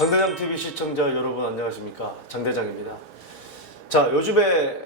장대장 TV 시청자 여러분 안녕하십니까 장대장입니다. 자 요즘에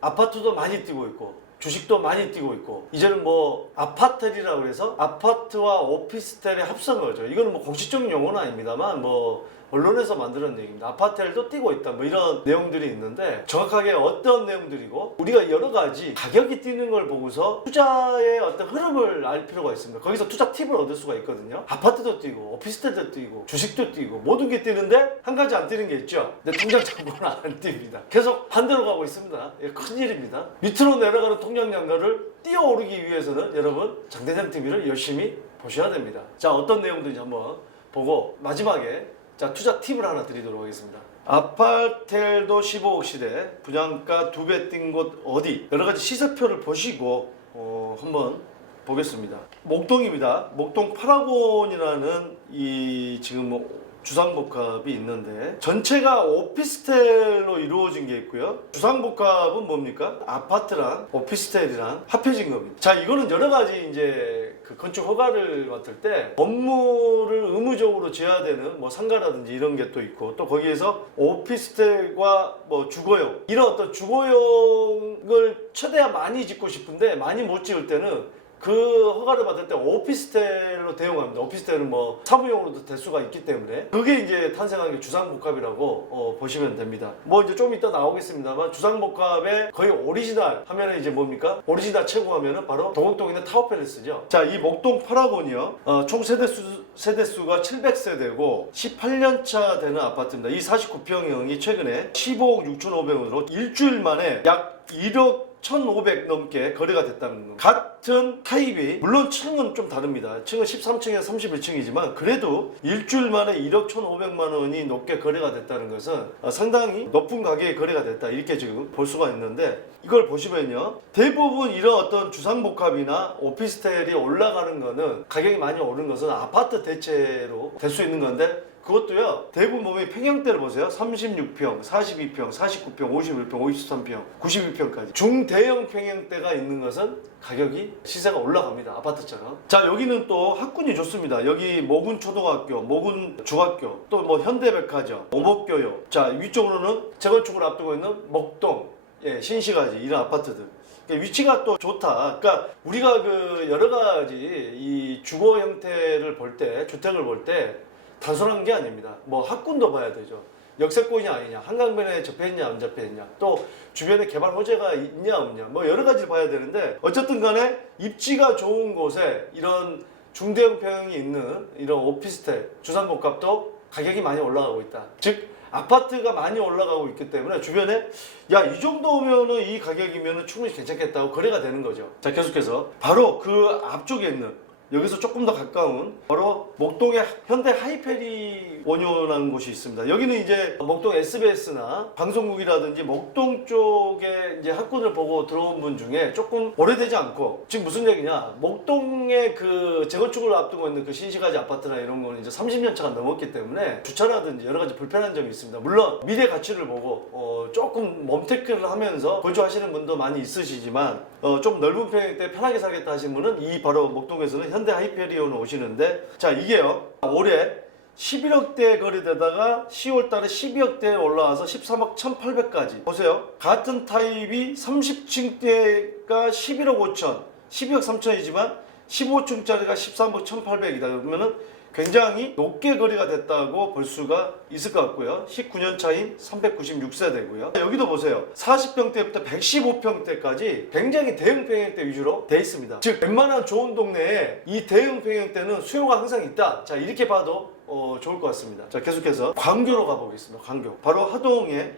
아파트도 많이 뛰고 있고 주식도 많이 뛰고 있고 이제는 뭐 아파텔이라고 해서 아파트와 오피스텔의 합성 거죠. 이거는 뭐 공식적인 용어는 아닙니다만 뭐 언론에서 만드는 얘기입니다. 아파텔도 뛰고 있다 뭐 이런 내용들이 있는데 정확하게 어떤 내용들이고 우리가 여러 가지 가격이 뛰는 걸 보고서 투자의 어떤 흐름을 알 필요가 있습니다. 거기서 투자 팁을 얻을 수가 있거든요. 아파트도 뛰고 오피스텔도 뛰고 주식도 뛰고 모든 게 뛰는데 한 가지 안 뛰는 게 있죠. 근데 통장 잔고는 안 뜁니다. 계속 반대로 가고 있습니다. 이게 큰일입니다. 밑으로 내려가는 통장 잔고를 뛰어오르기 위해서는 여러분 장대장 TV를 열심히 보셔야 됩니다. 자 어떤 내용들인지 한번 보고 마지막에 자 투자 팁을 하나 드리도록 하겠습니다. 아파텔도 15억 시대 분양가 두 배 뛴 곳 어디 여러 가지 시세표를 보시고 어, 한번 보겠습니다. 목동입니다. 목동 파라곤이라는 이 지금 뭐 주상복합이 있는데 전체가 오피스텔로 이루어진 게 있고요. 주상복합은 뭡니까? 아파트랑 오피스텔이랑 합해진 겁니다. 자, 이거는 여러 가지 이제 그 건축 허가를 맡을 때 업무를 의무적으로 지어야 되는 뭐 상가라든지 이런 게 또 있고 또 거기에서 오피스텔과 뭐 주거용 이런 어떤 주거용을 최대한 많이 짓고 싶은데 많이 못 지을 때는 그 허가를 받을 때 오피스텔로 대응합니다. 오피스텔은 뭐 사무용으로도 될 수가 있기 때문에 그게 이제 탄생한 게 주상복합이라고 어, 보시면 됩니다. 뭐 이제 좀 이따 나오겠습니다만 주상복합의 거의 오리지널 하면은 이제 뭡니까? 오리지널 최고 하면은 바로 동학동에 있는 타워팰리스죠. 자, 이 목동 파라곤이요. 어, 총 세대수 세대수가 700세대고 18년 차 되는 아파트입니다. 이 49평형이 최근에 15억 6,500원으로 일주일 만에 약 1억 1,500 넘게 거래가 됐다는 거. 같은 타입이 물론 층은 좀 다릅니다. 층은 13층에서 31층이지만 그래도 일주일 만에 1억 1,500만 원이 높게 거래가 됐다는 것은 어, 상당히 높은 가격에 거래가 됐다 이렇게 지금 볼 수가 있는데 이걸 보시면요 대부분 이런 어떤 주상복합이나 오피스텔이 올라가는 거는 가격이 많이 오른 것은 아파트 대체로 될 수 있는 건데 그것도요 대부분 보면 평형대를 보세요. 36평, 42평, 49평, 51평, 53평, 91평까지. 중대형 평형대가 있는 것은 가격이 시세가 올라갑니다. 아파트처럼. 자 여기는 또 학군이 좋습니다. 여기 모군 초등학교, 모군 중학교 또 뭐 현대백화점, 오목교육. 자 위쪽으로는 재건축을 앞두고 있는 목동 예, 신시가지 이런 아파트들. 그러니까 위치가 또 좋다. 그러니까 우리가 그 여러 가지 이 주거 형태를 볼 때, 주택을 볼 때 단순한 게 아닙니다. 뭐 학군도 봐야 되죠. 역세권이 아니냐, 한강변에 접해있냐, 안 접해있냐, 또 주변에 개발 호재가 있냐, 없냐, 뭐 여러 가지를 봐야 되는데 어쨌든 간에 입지가 좋은 곳에 이런 중대형 평형이 있는 이런 오피스텔, 주상복합도 가격이 많이 올라가고 있다. 즉 아파트가 많이 올라가고 있기 때문에 주변에 야 이 정도면은 이 가격이면은 충분히 괜찮겠다고 거래가 되는 거죠. 자 계속해서 바로 그 앞쪽에 있는 여기서 조금 더 가까운 바로 목동의 현대 하이페리 원효라는 곳이 있습니다. 여기는 이제 목동 SBS나 방송국이라든지 목동 쪽에 이제 학군을 보고 들어온 분 중에 조금 오래되지 않고 지금 무슨 얘기냐 목동의 그 재건축을 앞두고 있는 그 신시가지 아파트나 이런 거는 이제 30년 차가 넘었기 때문에 주차라든지 여러 가지 불편한 점이 있습니다. 물론 미래 가치를 보고 어 조금 멈테크를 하면서 거주하시는 분도 많이 있으시지만 어 좀 넓은 평형대 편하게 살겠다 하시는 분은 이 바로 목동에서는 현대 하이페리온을 오시는데 자 이게요 올해 11억대 거래되다가 10월 달에 12억대에 올라와서 13억 1,800까지. 보세요. 같은 타입이 30층대가 11억 5천, 12억 3천이지만 15층짜리가 13억 1,800이다. 그러면은 굉장히 높게 거래가 됐다고 볼 수가 있을 것 같고요. 19년 차인 396세대고요. 여기도 보세요. 40평대부터 115평대까지 굉장히 대형 평형대 위주로 돼 있습니다. 즉 웬만한 좋은 동네에 이 대형 평형대는 수요가 항상 있다. 자 이렇게 봐도 어, 좋을 것 같습니다. 자 계속해서 광교로 가보겠습니다. 광교. 바로 하동에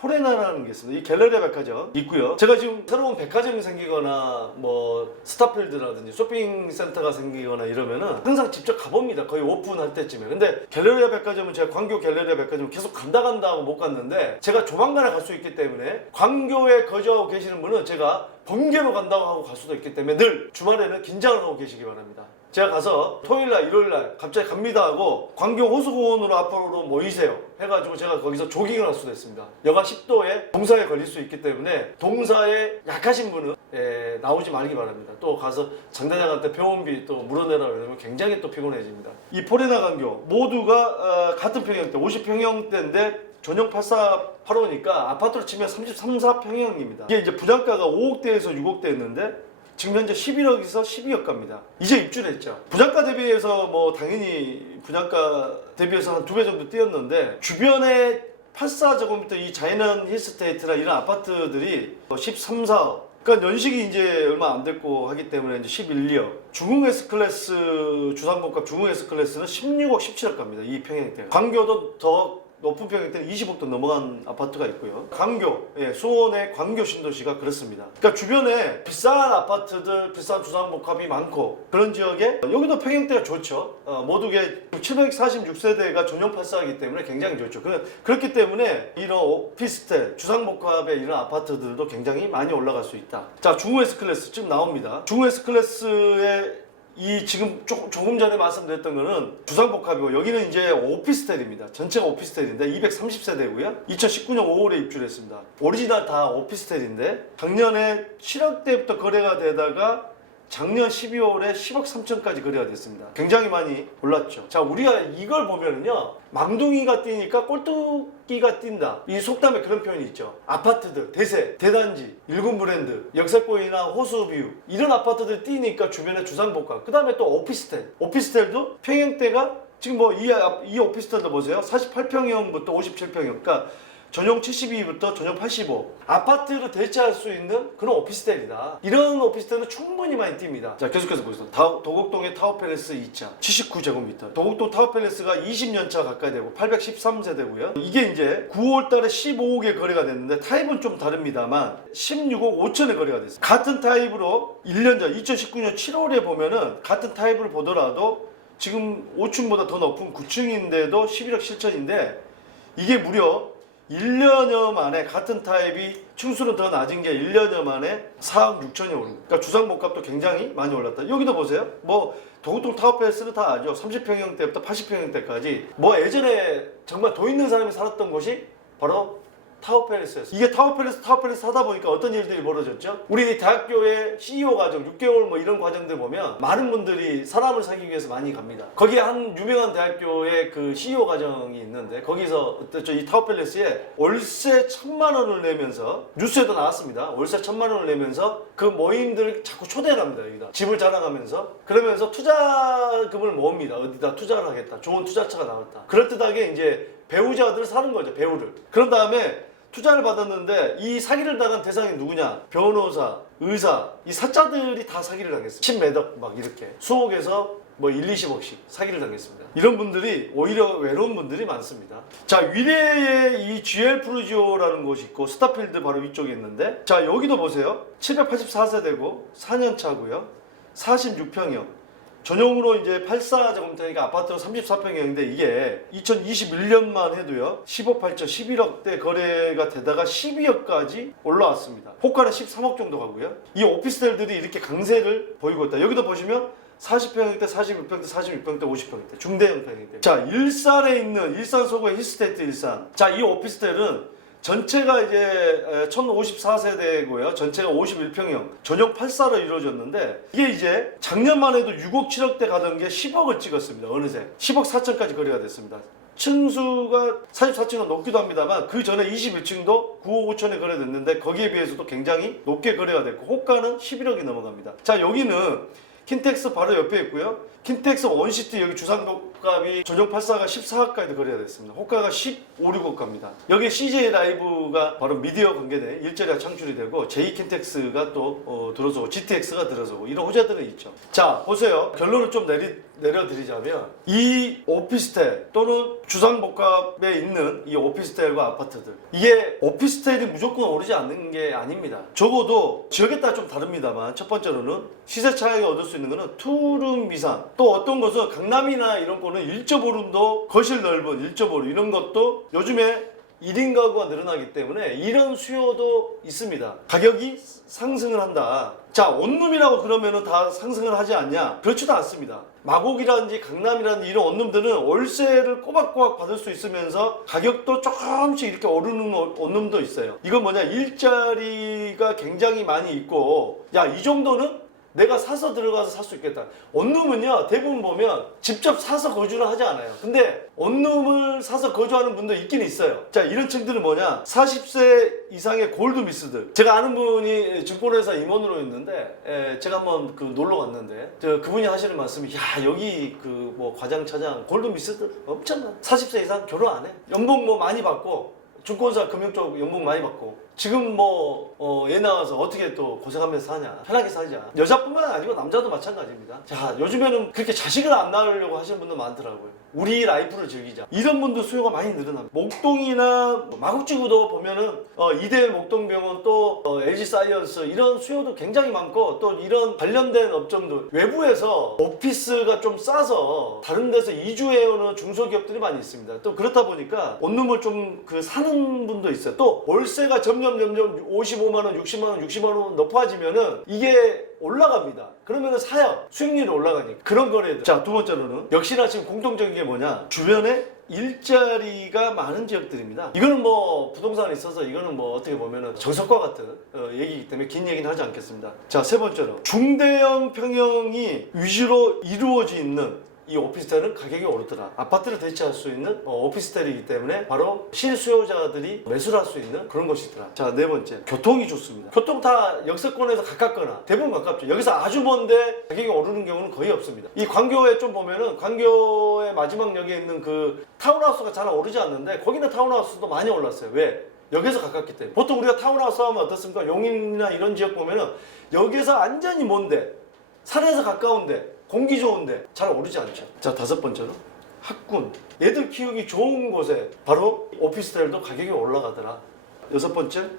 포레나라는 게 있습니다. 이 갤러리아 백화점 있고요. 제가 지금 새로운 백화점이 생기거나 뭐 스타필드라든지 쇼핑센터가 생기거나 이러면은 항상 직접 가봅니다. 거의 오픈할 때쯤에. 근데 갤러리아 백화점은 제가 광교 갤러리아 백화점 계속 간다 간다 하고 못 갔는데 제가 조만간에 갈 수 있기 때문에 광교에 거주하고 계시는 분은 제가 번개로 간다고 하고 갈 수도 있기 때문에 늘 주말에는 긴장을 하고 계시기 바랍니다. 제가 가서 토요일날 일요일날 갑자기 갑니다 하고 광교 호수공원으로 앞으로 모이세요 해가지고 제가 거기서 조깅을 할 수도 있습니다. 여가 10도에 동사에 걸릴 수 있기 때문에 동사에 약하신 분은 예, 나오지 말기 바랍니다. 또 가서 장대장한테 병원비 또 물어내라 그러면 굉장히 또 피곤해집니다. 이 포레나 광교 모두가 어, 같은 평형대 50평형대인데 전용 8485니까 아파트로 치면 33, 4평형입니다. 이게 이제 분양가가 5억대에서 6억대였는데 지금 현재 11억에서 12억 갑니다. 이제 입주를 했죠. 분양가 대비해서 뭐 당연히 분양가 대비해서 한 두 배 정도 뛰었는데 주변에 84제곱미터 이 자이넌 힐스테이트나 이런 아파트들이 13, 4억 그러니까 연식이 이제 얼마 안 됐고 하기 때문에 이제 11, 2억. 중흥 S 클래스 주상복합 중흥 S 클래스는 16억, 17억 갑니다. 이 평형대. 광교도 더 높은 평형대는 20억도 넘어간 아파트가 있고요. 광교, 예, 수원의 광교 신도시가 그렇습니다. 그러니까 주변에 비싼 아파트들, 비싼 주상복합이 많고 그런 지역에 여기도 평형대가 좋죠. 어, 모두게 746세대가 전용 84이기 때문에 굉장히 좋죠. 그, 그렇기 때문에 이런 오피스텔, 주상복합의 이런 아파트들도 굉장히 많이 올라갈 수 있다. 자, 중후 S 클래스 지금 나옵니다. 중후 S 클래스의 이 지금 조, 조금 전에 말씀드렸던 거는 주상복합이고 여기는 이제 오피스텔입니다. 전체가 오피스텔인데 230세대고요. 2019년 5월에 입주를 했습니다. 오리지널 다 오피스텔인데 작년에 7억 대부터 거래가 되다가 작년 12월에 10억 3천까지 거래가 됐습니다. 굉장히 많이 올랐죠. 자, 우리가 이걸 보면은요. 망둥이가 뛰니까 꼴뚜기가 뛴다. 이 속담에 그런 표현이 있죠. 아파트들, 대세, 대단지, 일군 브랜드, 역세권이나 호수뷰 이런 아파트들 뛰니까 주변에 주상복합. 그 다음에 또 오피스텔. 오피스텔도 평형대가 지금 뭐 이 이 오피스텔도 보세요. 48평형부터 57평형. 그러니까 전용 72부터 전용 85 아파트를 대체할 수 있는 그런 오피스텔이다. 이런 오피스텔은 충분히 많이 뜁니다. 자 계속해서 보겠습니다. 다- 도곡동의 타워팰리스 2차 79제곱미터. 도곡동 타워팰리스가 20년차 가까이 되고 813세대고요. 이게 이제 9월 달에 15억에 거래가 됐는데 타입은 좀 다릅니다만 16억 5천에 거래가 됐습니다 같은 타입으로 1년 전 2019년 7월에 보면은 같은 타입을 보더라도 지금 5층보다 더 높은 9층인데도 11억 7천인데 이게 무려 1년여 만에 같은 타입이 층수는 더 낮은 게 1년여 만에 4억 6천이 오릅니다. 그러니까 주상복합도 굉장히 많이 올랐다. 여기도 보세요. 뭐 도곡동 타워팰리스는 다 알죠. 30평형 때부터 80평형 때까지 뭐 예전에 정말 돈 있는 사람이 살았던 곳이 바로 타워팰리스였어요. 이게 타워팰리스 타워팰리스 하다 보니까 어떤 일들이 벌어졌죠? 우리 대학교의 CEO 과정 6개월 뭐 이런 과정들 보면 많은 분들이 사람을 사귀기 위해서 많이 갑니다. 거기에 한 유명한 대학교의 그 CEO 과정이 있는데 거기서 어떤 이 타워팰리스에 월세 천만 원을 내면서 뉴스에도 나왔습니다. 월세 천만 원을 내면서 그 모임들을 자꾸 초대를 합니다. 여기다 집을 자랑하면서 그러면서 투자금을 모읍니다. 어디다 투자를 하겠다. 좋은 투자처가 나왔다. 그럴듯하게 이제 배우자들을 사는 거죠. 배우를. 그런 다음에 투자를 받았는데 이 사기를 당한 대상이 누구냐? 변호사, 의사, 이 사자들이 다 사기를 당했습니다. 10매덕 막 이렇게 수억에서 뭐 1, 20억씩 사기를 당했습니다. 이런 분들이 오히려 외로운 분들이 많습니다. 자, 위례에 이 GL 프루지오라는 곳이 있고 스타필드 바로 위쪽에 있는데 자, 여기도 보세요. 784세대고 4년 차고요. 46평형. 전용으로 이제 84제곱미터니까 아파트로 34평형인데 이게 2021년만 해도요 15, 8천, 11억대 거래가 되다가 12억까지 올라왔습니다. 호가는 13억 정도 가고요. 이 오피스텔들이 이렇게 강세를 보이고 있다. 여기도 보시면 40평형대, 46평 대, 46평 대, 50평 대 중대형 평형대. 자 일산에 있는 일산 소구의 히스테이트 일산. 자 이 오피스텔은 전체가 이제 1054세대고요. 전체가 51평형, 전용 84로 이루어졌는데 이게 이제 작년만 해도 6억 7억대 가던 게 10억을 찍었습니다. 어느새 10억 4천까지 거래가 됐습니다. 층수가 44층은 높기도 합니다만 그 전에 21층도 9억 5천에 거래됐는데 거기에 비해서도 굉장히 높게 거래가 됐고 호가는 11억이 넘어갑니다. 자 여기는 킨텍스 바로 옆에 있고요. 킨텍스 원시티 여기 주상복합이 전용 84가 14억까지 거래가 됐습니다. 호가가 15, 6억 갑니다. 여기 CJ 라이브가 바로 미디어 관계대 일자리가 창출이 되고 J 킨텍스가 또 어, 들어서고 GTX가 들어서고 이런 호재들은 있죠. 자 보세요. 결론을 좀 내리, 내려드리자면 이 오피스텔 또는 주상복합에 있는 이 오피스텔과 아파트들 이게 오피스텔이 무조건 오르지 않는 게 아닙니다. 적어도 지역에 따라 좀 다릅니다만 첫 번째로는 시세 차익을 얻을 수 있는 거는 투룸 이상 또 어떤 것은 강남이나 이런 거는 1.5룸도 거실 넓은 1.5룸 이런 것도 요즘에 1인 가구가 늘어나기 때문에 이런 수요도 있습니다. 가격이 상승을 한다. 자, 원룸이라고 그러면은 다 상승을 하지 않냐? 그렇지도 않습니다. 마곡이라든지 강남이라든지 이런 원룸들은 월세를 꼬박꼬박 받을 수 있으면서 가격도 조금씩 이렇게 오르는 원룸도 있어요. 이건 뭐냐? 일자리가 굉장히 많이 있고, 야, 이 정도는 내가 사서 들어가서 살 수 있겠다. 원룸은요, 대부분 보면 직접 사서 거주를 하지 않아요. 근데 원룸을 사서 거주하는 분도 있긴 있어요. 자, 이런 층들은 뭐냐? 40세 이상의 골드미스들. 제가 아는 분이 증권회사 임원으로 있는데, 에, 제가 한번 그 놀러 갔는데, 저 그분이 하시는 말씀이, 야, 여기 그 뭐 과장, 차장, 골드미스들 엄청나. 40세 이상 결혼 안 해. 연봉 뭐 많이 받고, 증권사 금융 쪽 연봉 많이 받고 지금 뭐 어, 애 나와서 어떻게 또 고생하면서 사냐? 편하게 살자. 여자뿐만 아니고 남자도 마찬가지입니다. 자 요즘에는 그렇게 자식을 안 낳으려고 하시는 분들 많더라고요. 우리 라이프를 즐기자. 이런 분도 수요가 많이 늘어납니다. 목동이나 뭐 마곡지구도 보면은 어, 이대 목동병원 또 어, LG 사이언스 이런 수요도 굉장히 많고 또 이런 관련된 업종들. 외부에서 오피스가 좀 싸서 다른 데서 이주해오는 중소기업들이 많이 있습니다. 또 그렇다 보니까 원룸을 좀 그 사는 분도 있어요. 또 월세가 점점 점점 55만 원, 60만 원, 60만 원 높아지면은 이게 올라갑니다. 그러면은 사요. 수익률이 올라가니까. 그런 거래들. 자, 두 번째로는 역시나 지금 공통적인 게 뭐냐? 주변에 일자리가 많은 지역들입니다. 이거는 뭐 부동산에 있어서 이거는 뭐 어떻게 보면은 정석과 같은 어, 얘기이기 때문에 긴 얘기는 하지 않겠습니다. 자, 세 번째로 중대형 평형이 위주로 이루어져 있는 이 오피스텔은 가격이 오르더라. 아파트를 대체할 수 있는 어, 오피스텔이기 때문에 바로 실수요자들이 매수를 할 수 있는 그런 것이더라. 자, 네 번째. 교통이 좋습니다. 교통 다 역세권에서 가깝거나 대부분 가깝죠. 여기서 아주 먼데 가격이 오르는 경우는 거의 없습니다. 이 광교에 좀 보면은 광교의 마지막 역에 있는 그 타운하우스가 잘 오르지 않는데 거기는 타운하우스도 많이 올랐어요. 왜? 여기서 가깝기 때문에. 보통 우리가 타운하우스 하면 어떻습니까? 용인이나 이런 지역 보면은 여기서 완전히 먼데 산에서 가까운데 공기 좋은데 잘 오르지 않죠. 자 다섯 번째로 학군 얘들 키우기 좋은 곳에 바로 오피스텔도 가격이 올라가더라. 여섯 번째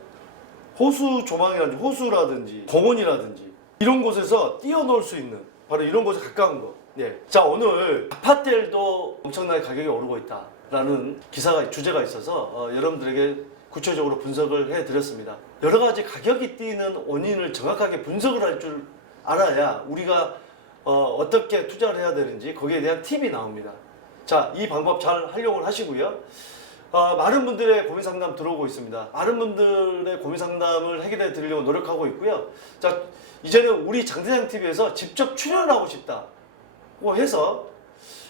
호수 조망이라든지 호수라든지 공원이라든지 이런 곳에서 뛰어놀 수 있는 바로 이런 곳에 가까운 거. 예. 자 오늘 아파트들도 엄청나게 가격이 오르고 있다라는 기사가 주제가 있어서 어, 여러분들에게 구체적으로 분석을 해드렸습니다. 여러 가지 가격이 뛰는 원인을 정확하게 분석을 할 줄 알아야 우리가 어, 떻게 투자를 해야 되는지 거기에 대한 팁이 나옵니다. 자, 이 방법 잘 활용을 하시고요. 어, 많은 분들의 고민 상담 들어오고 있습니다. 많은 분들의 고민 상담을 해결해 드리려고 노력하고 있고요. 자, 이제는 우리 장대장 TV에서 직접 출연하고 싶다고 해서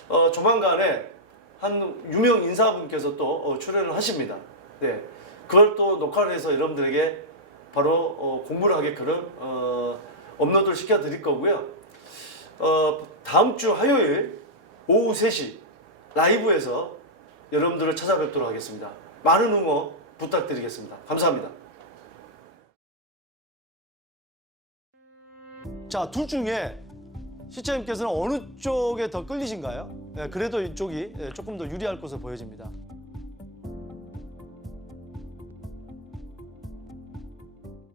어, 조만간에 한 유명 인사분께서 또 어, 출연을 하십니다. 네, 그걸 또 녹화를 해서 여러분들에게 바로 어, 공부를 하게끔 어, 업로드를 시켜 드릴 거고요. 어, 다음 주 화요일 오후 3시 라이브에서 여러분들을 찾아뵙도록 하겠습니다. 많은 응원 부탁드리겠습니다. 감사합니다. 자, 둘 중에 시청자님께서는 어느 쪽에 더 끌리신가요? 네, 그래도 이쪽이 예, 조금 더 유리할 것으로 보여집니다.